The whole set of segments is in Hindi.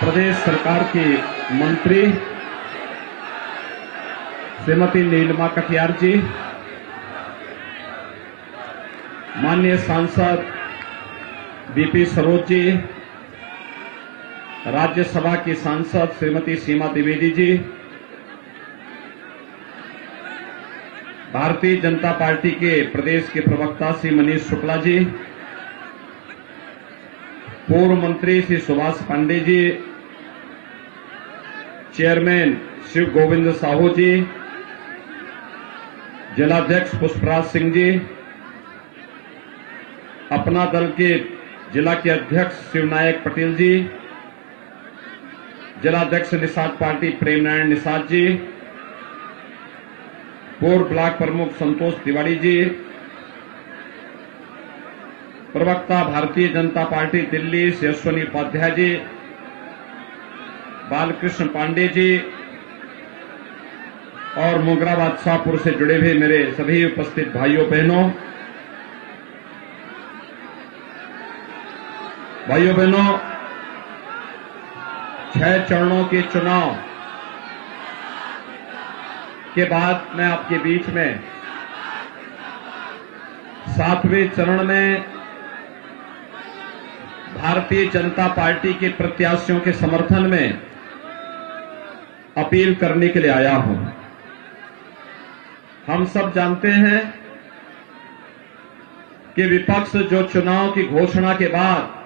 प्रदेश सरकार की मंत्री श्रीमती नीलिमा कटियार जी, माननीय सांसद बीपी सरोज जी, राज्यसभा की सांसद श्रीमती सीमा द्विवेदी जी, भारतीय जनता पार्टी के प्रदेश के प्रवक्ता श्री मनीष शुक्ला जी, पूर्व मंत्री श्री सुभाष पांडे जी, चेयरमैन शिव गोविंद साहू जी, जिलाध्यक्ष पुष्पराज सिंह जी, अपना दल के जिला के अध्यक्ष शिवनायक पटेल जी, जिलाध्यक्ष निषाद पार्टी प्रेम नारायण निषाद जी, पूर्व ब्लॉक प्रमुख संतोष तिवारी जी, प्रवक्ता भारतीय जनता पार्टी दिल्ली यशस्वी उपाध्याय जी, बालकृष्ण पांडे जी और मोगरा बादशाहपुर से जुड़े हुए मेरे सभी उपस्थित भाइयों बहनों, भाइयों 6 चरणों के चुनाव के बाद मैं आपके बीच में 7वें चरण में भारतीय जनता पार्टी के प्रत्याशियों के समर्थन में अपील करने के लिए आया हूं। हम सब जानते हैं कि विपक्ष जो चुनाव की घोषणा के बाद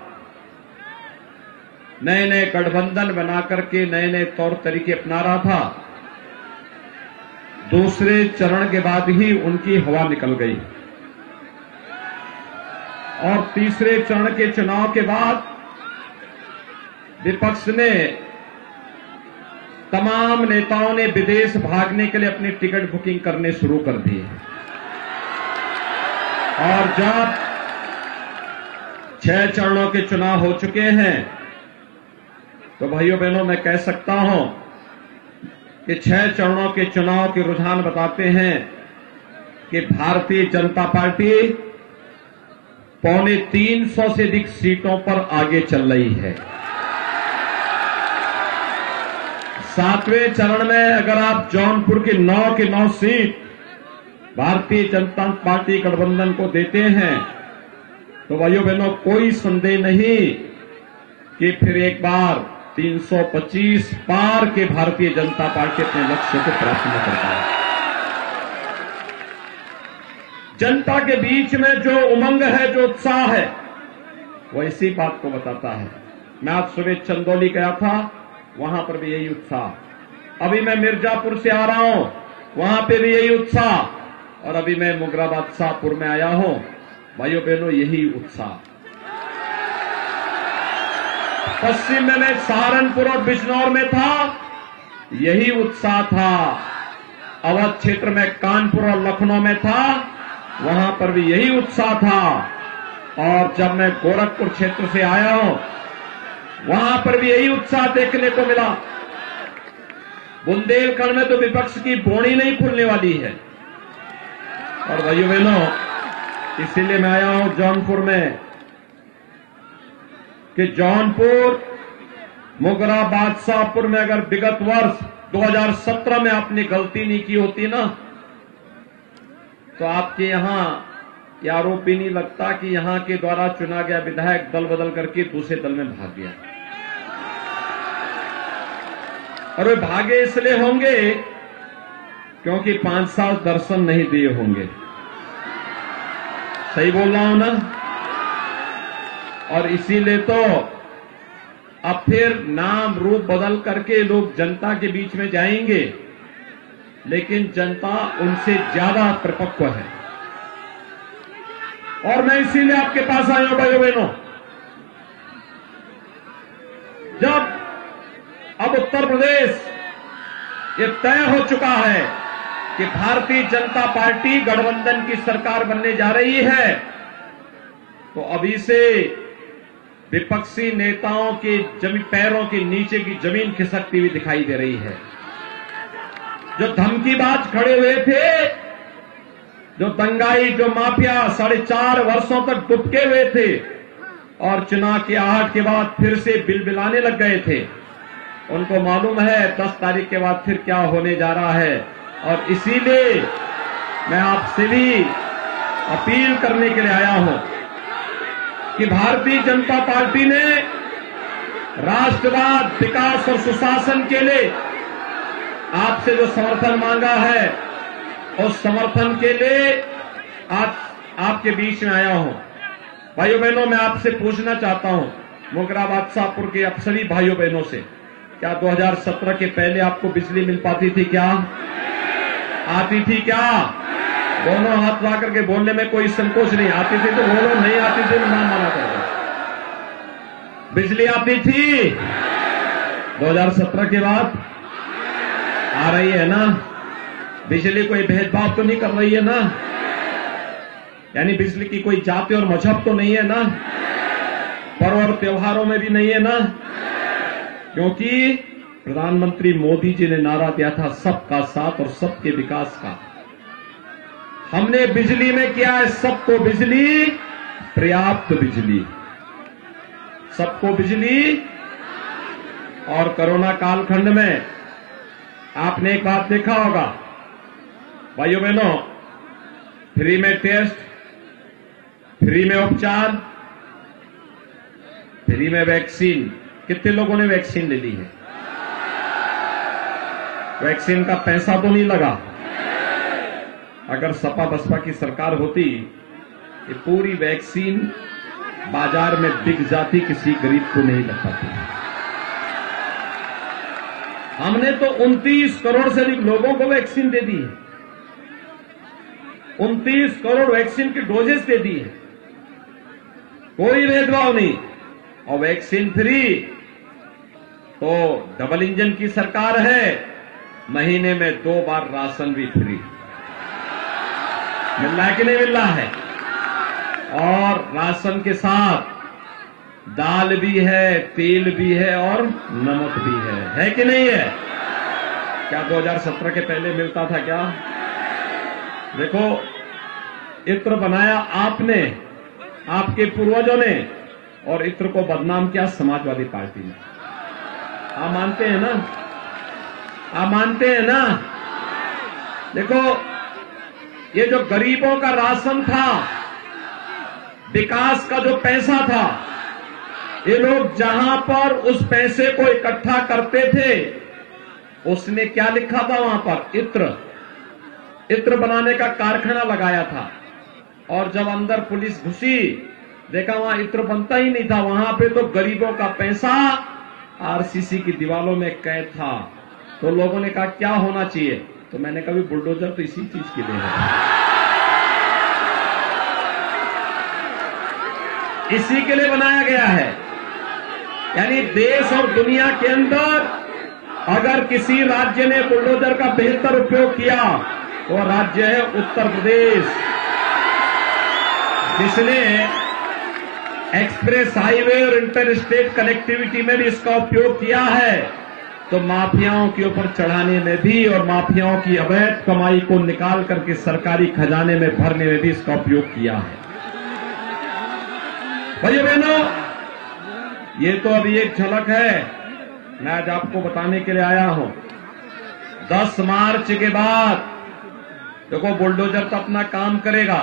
नए नए गठबंधन बनाकर के नए नए तौर तरीके अपना रहा था, दूसरे चरण के बाद ही उनकी हवा निकल गई और तीसरे चरण के चुनाव के बाद विपक्ष ने तमाम नेताओं ने विदेश भागने के लिए अपनी टिकट बुकिंग करने शुरू कर दी और जब 6 चरणों के चुनाव हो चुके हैं तो भाइयों बहनों मैं कह सकता हूं कि 6 चरणों के चुनाव के रुझान बताते हैं कि भारतीय जनता पार्टी 350 से अधिक सीटों पर आगे चल रही है। 7वें चरण में अगर आप जौनपुर की 9 सीट भारतीय जनता पार्टी गठबंधन को देते हैं तो भाइयों बहनों कोई संदेह नहीं कि फिर एक बार 325 पार के भारतीय जनता पार्टी अपने लक्ष्य को प्राप्त न कर पाए। जनता के बीच में जो उमंग है, जो उत्साह है, वो इसी बात को बताता है। मैं आज सुबह चंदौली गया था, वहां पर भी यही उत्साह। अभी मैं मिर्जापुर से आ रहा हूं, वहां पे भी यही उत्साह और अभी मैं मोगरा बादशाहपुर में आया हूं। भाइयों बहनों यही उत्साह। पश्चिम में मैं सहारनपुर और बिजनौर में था, यही उत्साह था। अवध क्षेत्र में कानपुर और लखनऊ में था, वहां पर भी यही उत्साह था। और जब मैं गोरखपुर क्षेत्र से आया हूं, वहां पर भी यही उत्साह देखने को मिला। बुंदेलखंड में तो विपक्ष की बोनी नहीं खुलने वाली है। और भाइयों बहनों इसीलिए मैं आया हूं जौनपुर में कि जौनपुर मोगरा बादशाहपुर में अगर विगत वर्ष 2017 में आपने गलती नहीं की होती ना, तो आपके यहां ये आरोप ही नहीं लगता कि यहां के द्वारा चुना गया विधायक दल बदल करके दूसरे दल में भाग गया। और वे भागे इसलिए होंगे क्योंकि 5 साल दर्शन नहीं दिए होंगे। सही बोल रहा हूं ना? और इसीलिए तो अब फिर नाम रूप बदल करके लोग जनता के बीच में जाएंगे, लेकिन जनता उनसे ज्यादा परिपक्व है। और मैं इसीलिए आपके पास आया हूं भाइयों बहनों। जब अब उत्तर प्रदेश ये तय हो चुका है कि भारतीय जनता पार्टी गठबंधन की सरकार बनने जा रही है, तो अभी से विपक्षी नेताओं के पैरों के नीचे की जमीन खिसकती हुई दिखाई दे रही है। जो धमकीबाज खड़े हुए थे, जो दंगाई, जो माफिया 4.5 वर्षों तक दुबके हुए थे और चुनाव की आहट के बाद फिर से बिलबिलाने लग गए थे, उनको मालूम है 10 तारीख के बाद फिर क्या होने जा रहा है। और इसीलिए मैं आपसे भी अपील करने के लिए आया हूं कि भारतीय जनता पार्टी ने राष्ट्रवाद, विकास और सुशासन के लिए आपसे जो समर्थन मांगा है, उस समर्थन के लिए आज आपके बीच में आया हूं। भाइयों बहनों, मैं आपसे पूछना चाहता हूं, मुकराबाद शाहपुर के अब सभी भाइयों बहनों से, क्या 2017 के पहले आपको बिजली मिल पाती थी? क्या आती थी? क्या? दोनों हाथ ला करके बोलने में कोई संकोच नहीं। आती थी तो बोलो, नहीं आती थी तो नाम मना कर दो। बिजली आती थी 2017 के बाद? आ रही है ना? बिजली कोई भेदभाव तो नहीं कर रही है ना? यानी बिजली की कोई जाति और मजहब तो नहीं है ना? पर्व और त्योहारों में भी नहीं है ना? क्योंकि प्रधानमंत्री मोदी जी ने नारा दिया था सबका साथ और सबके विकास का। हमने बिजली में किया है सबको बिजली, पर्याप्त बिजली, सबको बिजली। और कोरोना कालखंड में आपने एक बात देखा होगा भाइयों बहनों, फ्री में टेस्ट, फ्री में उपचार, फ्री में वैक्सीन। कितने लोगों ने वैक्सीन ले ली है? वैक्सीन का पैसा तो नहीं लगा। अगर सपा बसपा की सरकार होती, ये पूरी वैक्सीन बाजार में बिक जाती, किसी गरीब को नहीं लग पाती। हमने तो 29 करोड़ से अधिक लोगों को वैक्सीन दे दी है। 29 करोड़ वैक्सीन की डोजेस दे दी है, कोई भेदभाव नहीं। और वैक्सीन फ्री, तो डबल इंजन की सरकार है, महीने में 2 बार राशन भी फ्री। मिल रहा है कि नहीं मिल रहा है? और राशन के साथ दाल भी है, तेल भी है और नमक भी है कि नहीं है? क्या 2017 के पहले मिलता था क्या? देखो, इत्र बनाया आपने, आपके पूर्वजों ने, और इत्र को बदनाम किया समाजवादी पार्टी ने। आप मानते हैं ना? आप मानते हैं ना? देखो, ये जो गरीबों का राशन था, विकास का जो पैसा था, ये लोग जहां पर उस पैसे को इकट्ठा करते थे, उसने क्या लिखा था वहां पर? इत्र बनाने का कारखाना लगाया था। और जब अंदर पुलिस घुसी, देखा वहां इत्र बनता ही नहीं था। वहां पे तो गरीबों का पैसा आरसीसी की दीवारों में कैद था। तो लोगों ने कहा क्या होना चाहिए? तो मैंने कहा बुलडोजर तो इसी चीज के लिए है, इसी के लिए बनाया गया है। यानी देश और दुनिया के अंदर अगर किसी राज्य ने बुलडोजर का बेहतर उपयोग किया, वो राज्य है उत्तर प्रदेश, जिसने एक्सप्रेस हाईवे और इंटर स्टेट कनेक्टिविटी में भी इसका उपयोग किया है। तो माफियाओं के ऊपर चढ़ाने में भी और माफियाओं की अवैध कमाई को निकाल करके सरकारी खजाने में भरने में भी इसका उपयोग किया है। भाइयों बहनों, ये तो अभी एक झलक है, मैं आज आपको बताने के लिए आया हूं। 10 मार्च के बाद देखो बुलडोजर तो अपना काम करेगा,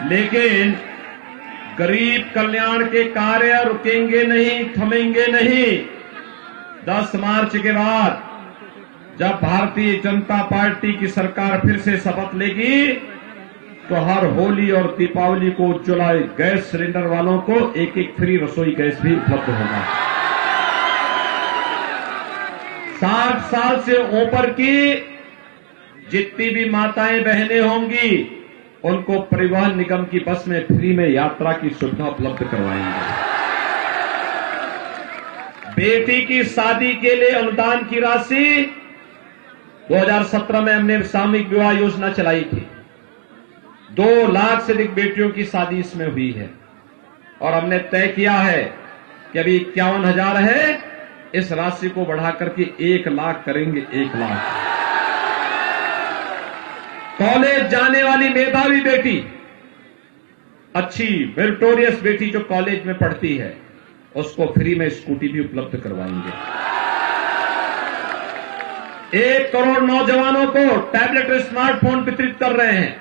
लेकिन गरीब कल्याण के कार्य रुकेंगे नहीं, थमेंगे नहीं। 10 मार्च के बाद जब भारतीय जनता पार्टी की सरकार फिर से शपथ लेगी, तो हर होली और दीपावली को उज्ज्वला गैस सिलेंडर वालों को एक फ्री रसोई गैस भी उपलब्ध होगा। 60 साल से ऊपर की जितनी भी माताएं बहनें होंगी, उनको परिवहन निगम की बस में फ्री में यात्रा की सुविधा उपलब्ध करवाएंगे। बेटी की शादी के लिए अनुदान की राशि 2017 में हमने सामूहिक विवाह योजना चलाई थी। 2 लाख से अधिक बेटियों की शादी इसमें हुई है। और हमने तय किया है कि अभी 51,000 है, इस राशि को बढ़ाकर के 1 लाख करेंगे। 1 लाख। कॉलेज जाने वाली मेधावी बेटी, अच्छी मेरिटोरियस बेटी जो कॉलेज में पढ़ती है, उसको फ्री में स्कूटी भी उपलब्ध करवाएंगे। 1 करोड़ नौजवानों को टैबलेट और स्मार्टफोन वितरित कर रहे हैं।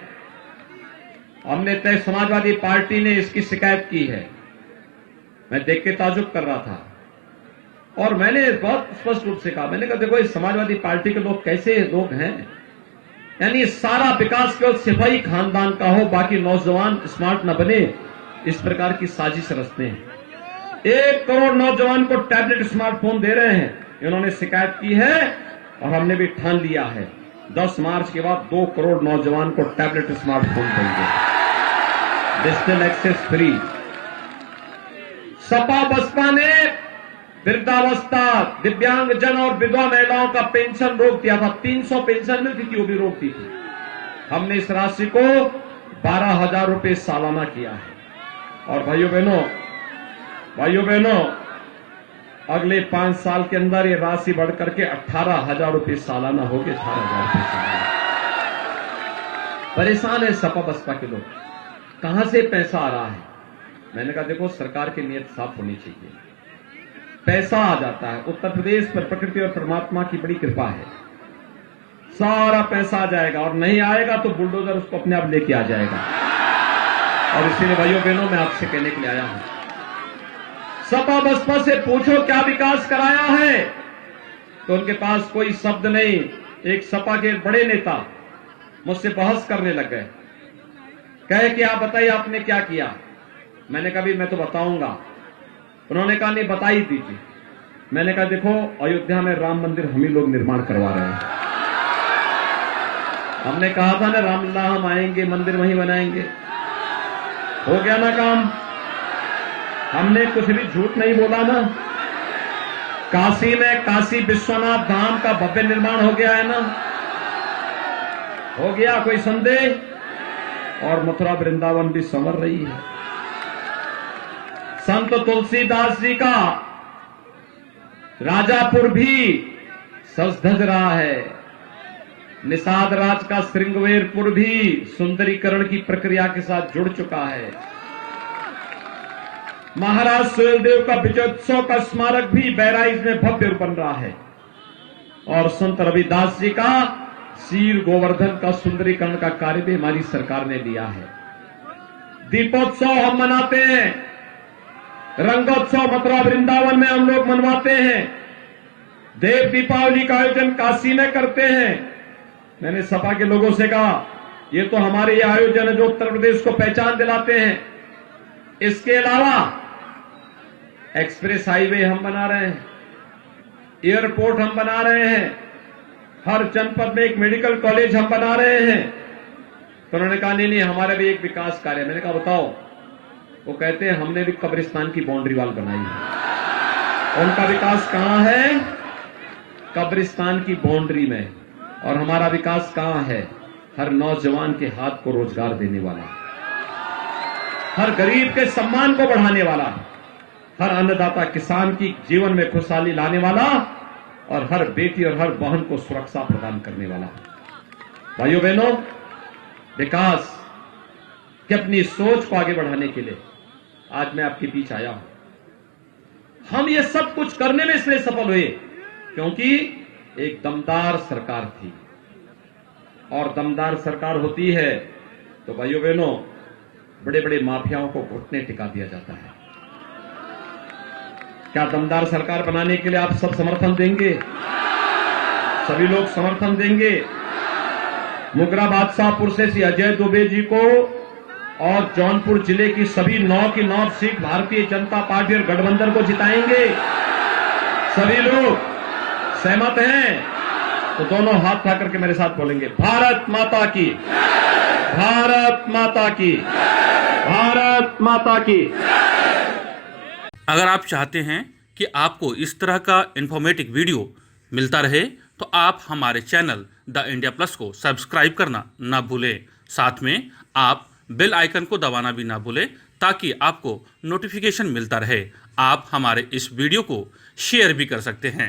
हमने तय समाजवादी पार्टी ने इसकी शिकायत की है। मैं देख के ताजुब कर रहा था और मैंने बहुत स्पष्ट रूप से कहा, मैंने कहा देखो इस समाजवादी पार्टी के लोग कैसे लोग हैं, यानी सारा विकास केवल सिपाही खानदान का हो, बाकी नौजवान स्मार्ट न बने, इस प्रकार की साजिश रचते हैं। 1 करोड़ नौजवान को टैबलेट स्मार्टफोन दे रहे हैं, इन्होंने शिकायत की है और हमने भी ठान लिया है 10 मार्च के बाद 2 करोड़ नौजवान को टैबलेट स्मार्टफोन देंगे, digital access free. Sapa Basapa ने वृद्धावस्था, दिव्यांगजन और विधवा महिलाओं का पेंशन रोक दिया था, 300 पेंशन मिलती थी वो भी रोक दी थी। हमने इस राशि को 12,000 रुपए सालाना किया है। और भाइयों बहनों अगले 5 साल के अंदर ये राशि बढ़कर के 18,000 रुपए सालाना होगी। 18,000 रुपए सालाना। परेशान है सपा बसपा के लोग, कहां से पैसा आ रहा है। मैंने कहा देखो सरकार की नीयत साफ होनी चाहिए, पैसा आ जाता है। उत्तर प्रदेश पर प्रकृति और परमात्मा की बड़ी कृपा है, सारा पैसा आ जाएगा और नहीं आएगा तो बुलडोजर उसको अपने आप लेके आ जाएगा। और इसीलिए भाइयों बहनों मैं आपसे कहने के लिए आया हूं, सपा बसपा से पूछो क्या विकास कराया है, तो उनके पास कोई शब्द नहीं। एक सपा के बड़े नेता मुझसे बहस करने लग गए, कहे कि आप बताइए आपने क्या किया। मैंने कहा भी मैं तो बताऊंगा। उन्होंने कहा नहीं बता ही दीजिए। मैंने कहा देखो अयोध्या में राम मंदिर हम ही लोग निर्माण करवा रहे हैं। हमने कहा था ना रामलला हम आएंगे मंदिर वहीं बनाएंगे, हो गया ना काम। हमने कुछ भी झूठ नहीं बोला ना। काशी में काशी विश्वनाथ धाम का भव्य निर्माण हो गया है ना, हो गया, कोई संदेह। और मथुरा वृंदावन भी संवर रही है। संत तुलसीदास जी का राजापुर भी सज धज रहा है। निषाद राज का श्रृंगवेरपुर भी सुंदरीकरण की प्रक्रिया के साथ जुड़ चुका है। महाराज सुहेलदेव का विजयोत्सव का स्मारक भी बहराइच में भव्य बन रहा है। और संत रविदास जी का शीर गोवर्धन का सुंदरीकरण का कार्य भी हमारी सरकार ने लिया है। दीपोत्सव हम मनाते हैं, रंगोत्सव मथुरा वृंदावन में हम लोग मनवाते हैं, देव दीपावली का आयोजन काशी में करते हैं। मैंने सपा के लोगों से कहा ये तो हमारे ये आयोजन है जो उत्तर प्रदेश को पहचान दिलाते हैं। इसके अलावा एक्सप्रेस हाईवे हम बना रहे हैं, एयरपोर्ट हम बना रहे हैं, हर जनपद में एक मेडिकल कॉलेज हम बना रहे हैं। तो उन्होंने कहा नहीं हमारा भी एक विकास कार्य। मैंने कहा बताओ। वो कहते हैं हमने भी कब्रिस्तान की बाउंड्री वाल बनाई है। उनका विकास कहां है? कब्रिस्तान की बाउंड्री में। और हमारा विकास कहां है? हर नौजवान के हाथ को रोजगार देने वाला, हर गरीब के सम्मान को बढ़ाने वाला, हर अन्नदाता किसान की जीवन में खुशहाली लाने वाला और हर बेटी और हर बहन को सुरक्षा प्रदान करने वाला। भाइयों बहनों, विकास की अपनी सोच को आगे बढ़ाने के लिए आज मैं आपके बीच आया हूं। हम ये सब कुछ करने में इसलिए सफल हुए क्योंकि एक दमदार सरकार थी। और दमदार सरकार होती है तो भाइयों बहनों बड़े बड़े माफियाओं को घुटने टिका दिया जाता है। क्या दमदार सरकार बनाने के लिए आप सब समर्थन देंगे? सभी लोग समर्थन देंगे। मुगरा बादशाहपुर से श्री अजय दुबे जी को और जौनपुर जिले की सभी 9 की 9 सीट भारतीय जनता पार्टी और गठबंधन को जिताएंगे। सभी लोग सहमत हैं तो दोनों हाथ उठा करके मेरे साथ बोलेंगे भारत माता की, भारत माता की, भारत माता की। अगर आप चाहते हैं कि आपको इस तरह का इंफॉर्मेटिव वीडियो मिलता रहे तो आप हमारे चैनल द इंडिया प्लस को सब्सक्राइब करना ना भूलें। साथ में आप बेल आइकन को दबाना भी ना भूलें ताकि आपको नोटिफिकेशन मिलता रहे। आप हमारे इस वीडियो को शेयर भी कर सकते हैं।